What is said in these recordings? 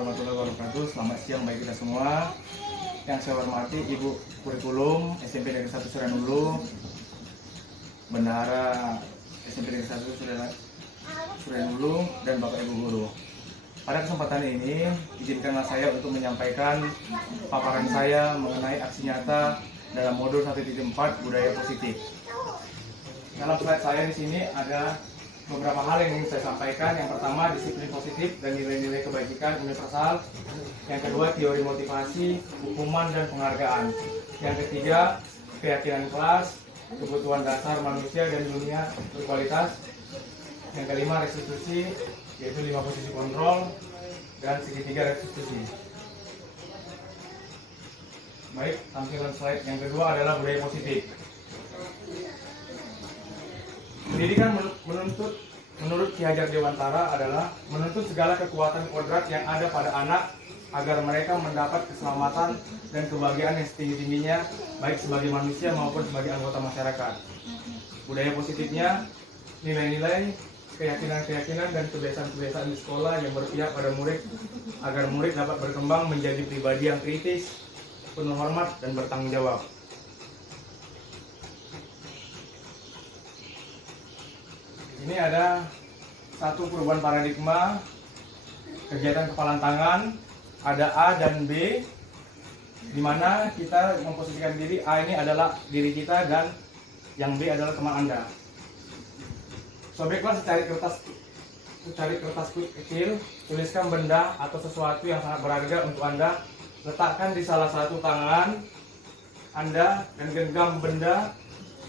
warahmatullahi wabarakatuh. Selamat siang bagi kita semua. Yang saya hormati Ibu Kurikulum SMP Negeri 1 Surenulu, Bendahara SMP Negeri 1 Surenulu, dan Bapak Ibu Guru. Pada kesempatan ini, izinkanlah saya untuk menyampaikan paparan saya mengenai aksi nyata dalam modul 1.4 budaya positif. Dalam slide saya di sini ada beberapa hal yang ingin saya sampaikan. Yang pertama, disiplin positif dan nilai-nilai kebajikan universal. Yang kedua, teori motivasi, hukuman dan penghargaan. Yang ketiga, keyakinan kelas, kebutuhan dasar manusia dan dunia berkualitas. Yang kelima, restitusi, yaitu 5 posisi kontrol dan segitiga restitusi. Baik, tampilan slide yang kedua adalah budaya positif. Pendidikan menurut Ki Hajar Dewantara adalah menuntut segala kekuatan kodrat yang ada pada anak agar mereka mendapat keselamatan dan kebahagiaan yang setinggi-tingginya, baik sebagai manusia maupun sebagai anggota masyarakat. Budaya positifnya, nilai-nilai, keyakinan-keyakinan dan kebiasaan-kebiasaan di sekolah yang berpihak pada murid agar murid dapat berkembang menjadi pribadi yang kritis, penuh hormat dan bertanggung jawab. Ini ada satu perubahan paradigma kegiatan kepalan tangan, ada A dan B, di mana kita memposisikan diri. A ini adalah diri kita dan yang B adalah teman Anda. Sobeklah secari kertas kecil, tuliskan benda atau sesuatu yang sangat berharga untuk Anda, letakkan di salah satu tangan Anda dan genggam benda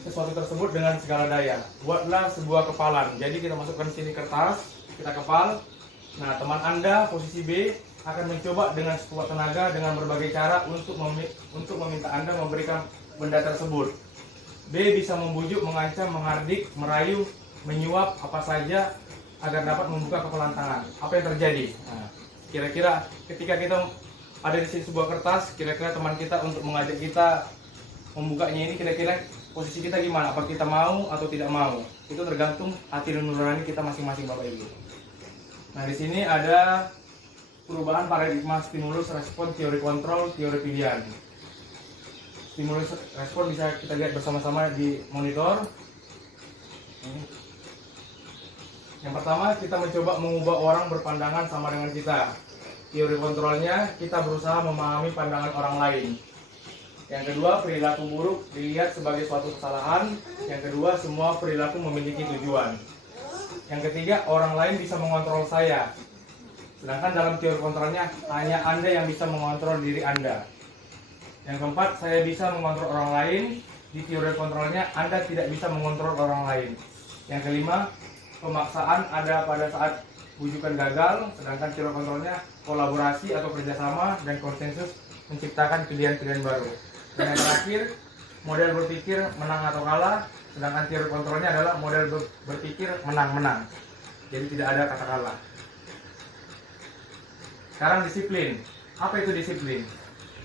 sesuatu tersebut dengan segala daya. Buatlah sebuah kepalan. Jadi kita masukkan di sini kertas, kita kepal. Nah, teman Anda posisi B akan mencoba dengan sekuat tenaga dengan berbagai cara untuk meminta Anda memberikan benda tersebut. B bisa membujuk, mengancam, menghardik, merayu, menyuap apa saja agar dapat membuka kepalan tangan. Apa yang terjadi? Nah, kira-kira ketika kita ada di sini sebuah kertas, kira-kira teman kita untuk mengajak kita membukanya ini, kira-kira posisi kita gimana? Apa kita mau atau tidak mau? Itu tergantung hati dan nurani kita masing-masing, Bapak Ibu. Nah, di sini ada perubahan paradigma stimulus respon, teori kontrol, teori pilihan. Stimulus respon bisa kita lihat bersama-sama di monitor. Yang pertama, kita mencoba mengubah orang berpandangan sama dengan kita. Teori kontrolnya, kita berusaha memahami pandangan orang lain. Yang kedua, perilaku buruk dilihat sebagai suatu kesalahan. Yang kedua, semua perilaku memiliki tujuan. Yang ketiga, orang lain bisa mengontrol saya. Sedangkan dalam teori kontrolnya, hanya Anda yang bisa mengontrol diri Anda. Yang keempat, saya bisa mengontrol orang lain. Di teori kontrolnya, Anda tidak bisa mengontrol orang lain. Yang kelima, pemaksaan ada pada saat bujukan gagal. Sedangkan teori kontrolnya, kolaborasi atau kerjasama dan konsensus menciptakan pilihan-pilihan baru. Dan yang terakhir, model berpikir menang atau kalah, sedangkan teori kontrolnya adalah model berpikir menang-menang. Jadi tidak ada kata kalah. Sekarang disiplin. Apa itu disiplin?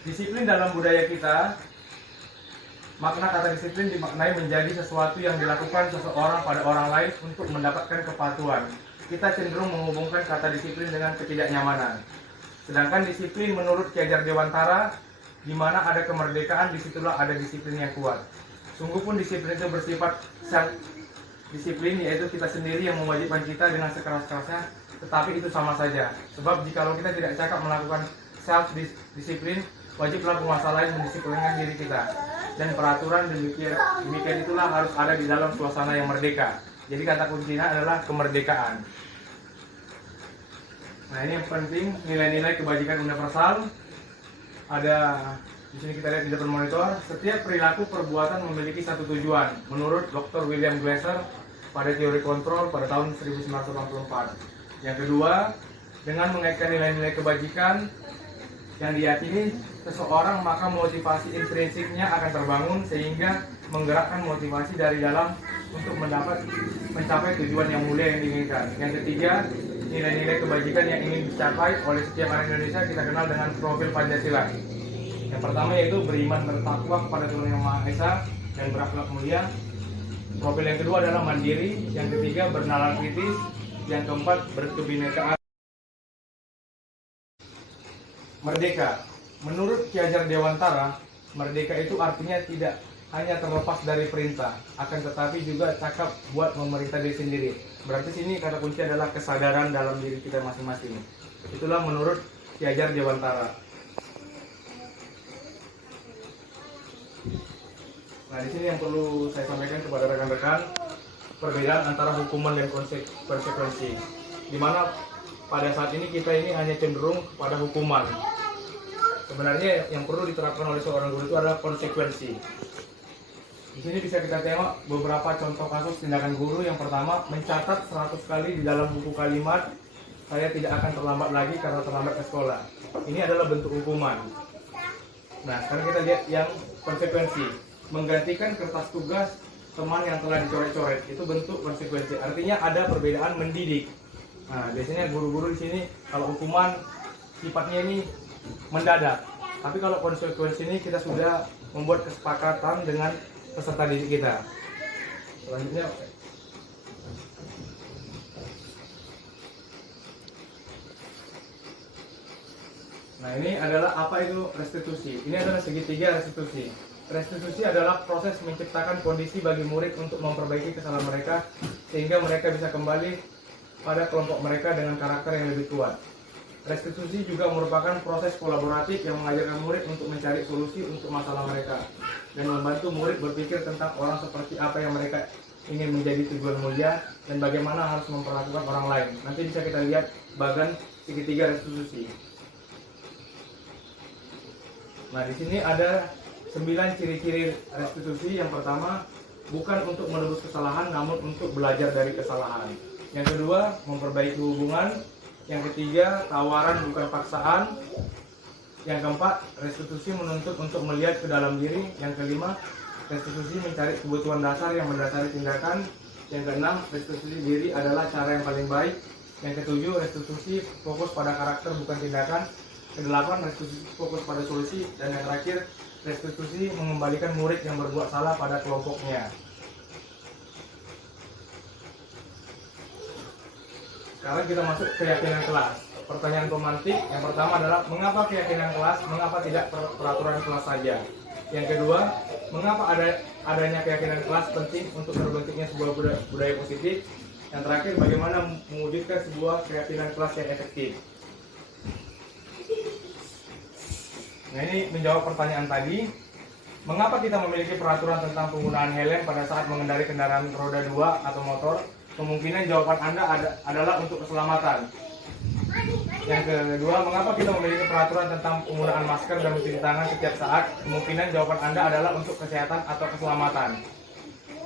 Disiplin dalam budaya kita, makna kata disiplin dimaknai menjadi sesuatu yang dilakukan seseorang pada orang lain untuk mendapatkan kepatuhan. Kita cenderung menghubungkan kata disiplin dengan ketidaknyamanan. Sedangkan disiplin menurut Ki Hajar Dewantara, di mana ada kemerdekaan, disitulah ada disiplin yang kuat. Sungguh pun disiplin itu bersifat self-disiplin, yaitu kita sendiri yang mewajibkan kita dengan sekeras-kerasnya, tetapi itu sama saja. Sebab jikalau kita tidak cakap melakukan self-disiplin, wajiblah penguasa lain mendisiplinkan diri kita. Dan peraturan demikian itulah harus ada di dalam suasana yang merdeka. Jadi kata kuncinya adalah kemerdekaan. Nah, ini yang penting, nilai-nilai kebajikan universal. Ada di sini kita lihat di depan monitor. Setiap perilaku perbuatan memiliki satu tujuan menurut Dr. William Glasser pada teori kontrol pada tahun 1984. Yang kedua, dengan mengaitkan nilai-nilai kebajikan yang diyakini seseorang, maka motivasi intrinsiknya akan terbangun sehingga menggerakkan motivasi dari dalam untuk mencapai tujuan yang mulia yang diinginkan. Yang ketiga, nilai-nilai kebajikan yang ingin dicapai oleh setiap orang Indonesia kita kenal dengan profil Pancasila. Yang pertama yaitu beriman bertakwa kepada Tuhan Yang Maha Esa dan berakhlak mulia. Profil yang kedua adalah mandiri. Yang ketiga bernalar kritis. Yang keempat berkebinekaan. Merdeka. Menurut Ki Hajar Dewantara, merdeka itu artinya tidak hanya terlepas dari perintah, akan tetapi juga cakap buat memerintah diri sendiri. Berarti sini kata kunci adalah kesadaran dalam diri kita masing-masing. Itulah menurut Ki Hajar Dewantara. Nah, di sini yang perlu saya sampaikan kepada rekan-rekan, perbedaan antara hukuman dan konsekuensi. Di mana pada saat ini kita ini hanya cenderung pada hukuman. Sebenarnya yang perlu diterapkan oleh seorang guru itu adalah konsekuensi. Di sini bisa kita tengok beberapa contoh kasus tindakan guru. Yang pertama, mencatat 100 kali di dalam buku kalimat, saya tidak akan terlambat lagi karena terlambat ke sekolah. Ini adalah bentuk hukuman. Nah, sekarang kita lihat yang konsekuensi. Menggantikan kertas tugas teman yang telah dicoret-coret, itu bentuk konsekuensi. Artinya ada perbedaan mendidik. Nah, biasanya guru-guru di sini kalau hukuman sifatnya ini mendadak. Tapi kalau konsekuensi ini kita sudah membuat kesepakatan dengan peserta didik kita. Selanjutnya, nah ini adalah apa itu restitusi. Ini adalah segitiga restitusi. Restitusi adalah proses menciptakan kondisi bagi murid untuk memperbaiki kesalahan mereka sehingga mereka bisa kembali pada kelompok mereka dengan karakter yang lebih kuat. Restitusi juga merupakan proses kolaboratif yang mengajarkan murid untuk mencari solusi untuk masalah mereka dan membantu murid berpikir tentang orang seperti apa yang mereka ingin menjadi tujuan mulia dan bagaimana harus memperlakukan orang lain. Nanti bisa kita lihat bagian segitiga restitusi. Nah, di sini ada 9 ciri-ciri restitusi. Yang pertama, bukan untuk menebus kesalahan namun untuk belajar dari kesalahan. Yang kedua, memperbaiki hubungan. Yang ketiga, tawaran bukan paksaan. Yang keempat, restitusi menuntut untuk melihat ke dalam diri. Yang kelima, restitusi mencari kebutuhan dasar yang mendasari tindakan. Yang keenam, restitusi diri adalah cara yang paling baik. Yang ketujuh, restitusi fokus pada karakter bukan tindakan. Kedelapan, restitusi fokus pada solusi. Dan yang terakhir, restitusi mengembalikan murid yang berbuat salah pada kelompoknya. Sekarang kita masuk keyakinan kelas. Pertanyaan pemantik yang pertama adalah mengapa keyakinan kelas, mengapa tidak peraturan kelas saja? Yang kedua, mengapa adanya keyakinan kelas penting untuk terbentuknya sebuah budaya positif? Yang terakhir, bagaimana mewujudkan sebuah keyakinan kelas yang efektif? Nah, ini menjawab pertanyaan tadi. Mengapa kita memiliki peraturan tentang penggunaan helm pada saat mengendarai kendaraan roda 2 atau motor? Kemungkinan jawaban Anda adalah untuk keselamatan. Yang kedua, mengapa kita memiliki peraturan tentang penggunaan masker dan mencuci tangan setiap saat? Kemungkinan jawaban Anda adalah untuk kesehatan atau keselamatan.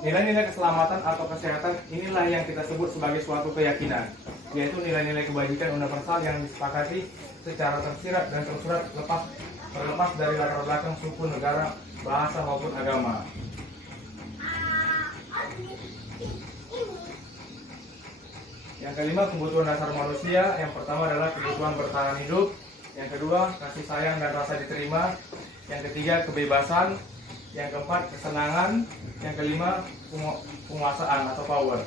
Nilai-nilai keselamatan atau kesehatan inilah yang kita sebut sebagai suatu keyakinan, yaitu nilai-nilai kebajikan universal yang disepakati secara tersirat dan tersurat terlepas dari latar belakang suku, negara, bahasa maupun agama. Yang kelima, kebutuhan dasar manusia. Yang pertama adalah kebutuhan bertahan hidup. Yang kedua, kasih sayang dan rasa diterima. Yang ketiga, kebebasan. Yang keempat, kesenangan. Yang kelima, penguasaan atau power.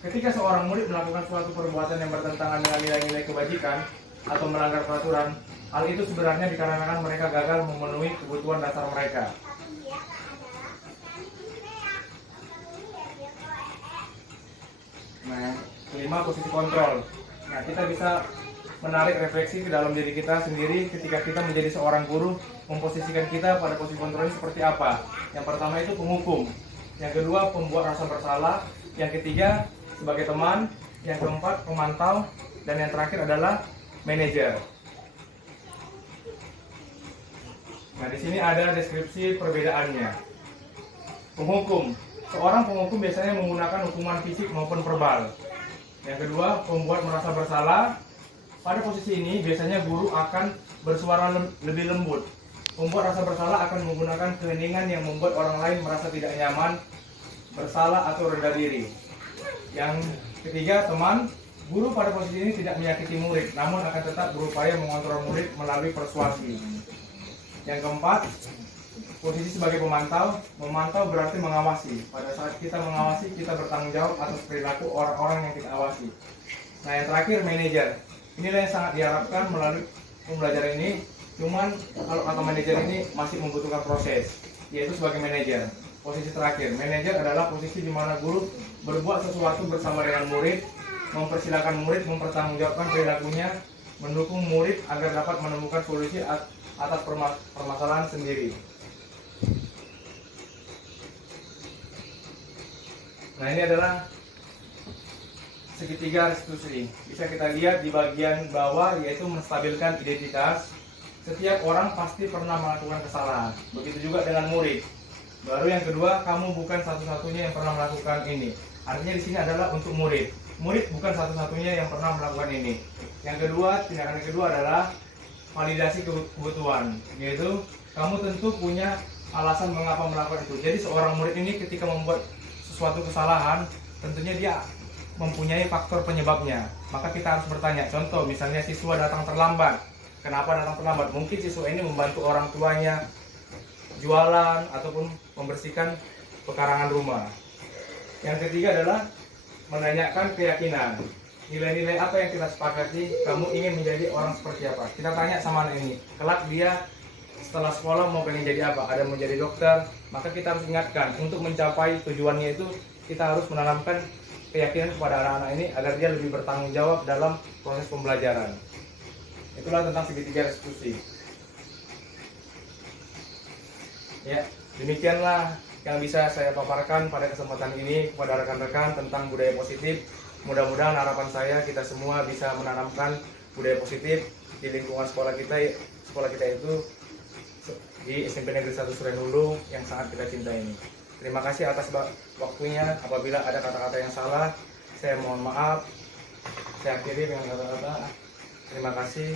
Ketika seorang murid melakukan suatu perbuatan yang bertentangan dengan nilai-nilai kebajikan atau melanggar peraturan, hal itu sebenarnya dikarenakan mereka gagal memenuhi kebutuhan dasar mereka. Nah, kelima, posisi kontrol. Nah, kita bisa menarik refleksi ke dalam diri kita sendiri ketika kita menjadi seorang guru, memposisikan kita pada posisi kontrol seperti apa. Yang pertama itu penghukum. Yang kedua, pembuat rasa bersalah. Yang ketiga, sebagai teman. Yang keempat, pemantau. Dan yang terakhir adalah manajer. Nah, di sini ada deskripsi perbedaannya. Penghukum. Seorang penghukum biasanya menggunakan hukuman fisik maupun verbal. Yang kedua, pembuat merasa bersalah. Pada posisi ini biasanya guru akan bersuara lebih lembut. Pembuat rasa bersalah akan menggunakan keheningan yang membuat orang lain merasa tidak nyaman, bersalah atau rendah diri. Yang ketiga, teman. Guru pada posisi ini tidak menyakiti murid, namun akan tetap berupaya mengontrol murid melalui persuasi. Yang keempat, posisi sebagai pemantau. Memantau berarti mengawasi. Pada saat kita mengawasi, kita bertanggung jawab atas perilaku orang-orang yang kita awasi. Nah, yang terakhir, manajer. Inilah yang sangat diharapkan melalui pembelajaran ini, cuman kalau kata manajer ini masih membutuhkan proses, yaitu sebagai manajer. Posisi terakhir, manajer adalah posisi di mana guru berbuat sesuatu bersama dengan murid, mempersilahkan murid mempertanggungjawabkan perilakunya, mendukung murid agar dapat menemukan solusi atas permasalahan sendiri. Nah, ini adalah segitiga restitusi. Bisa kita lihat di bagian bawah, yaitu menstabilkan identitas. Setiap orang pasti pernah melakukan kesalahan. Begitu juga dengan murid. Baru yang kedua, kamu bukan satu-satunya yang pernah melakukan ini. Artinya di sini adalah untuk murid. Murid bukan satu-satunya yang pernah melakukan ini. Yang kedua, tindakan yang kedua adalah validasi kebutuhan, yaitu kamu tentu punya alasan mengapa melakukan itu. Jadi seorang murid ini ketika membuat sesuatu kesalahan, tentunya dia mempunyai faktor penyebabnya. Maka kita harus bertanya. Contoh, misalnya siswa datang terlambat. Kenapa datang terlambat? Mungkin siswa ini membantu orang tuanya jualan ataupun membersihkan pekarangan rumah. Yang ketiga adalah menanyakan keyakinan. Nilai-nilai apa yang kita sepakati, kamu ingin menjadi orang seperti apa? Kita tanya sama anak ini, kelak dia setelah sekolah mau pengen jadi apa? Ada mau jadi dokter? Maka kita harus ingatkan, untuk mencapai tujuannya itu kita harus menanamkan keyakinan kepada anak-anak ini agar dia lebih bertanggung jawab dalam proses pembelajaran. Itulah tentang segitiga restitusi. Ya, demikianlah yang bisa saya paparkan pada kesempatan ini kepada rekan-rekan tentang budaya positif. Mudah-mudahan harapan saya kita semua bisa menanamkan budaya positif di lingkungan sekolah kita itu di SMP Negeri 1 Surenhulu yang sangat kita cintai ini. Terima kasih atas waktunya. Apabila ada kata-kata yang salah, saya mohon maaf. Saya akhiri dengan kata-kata terima kasih.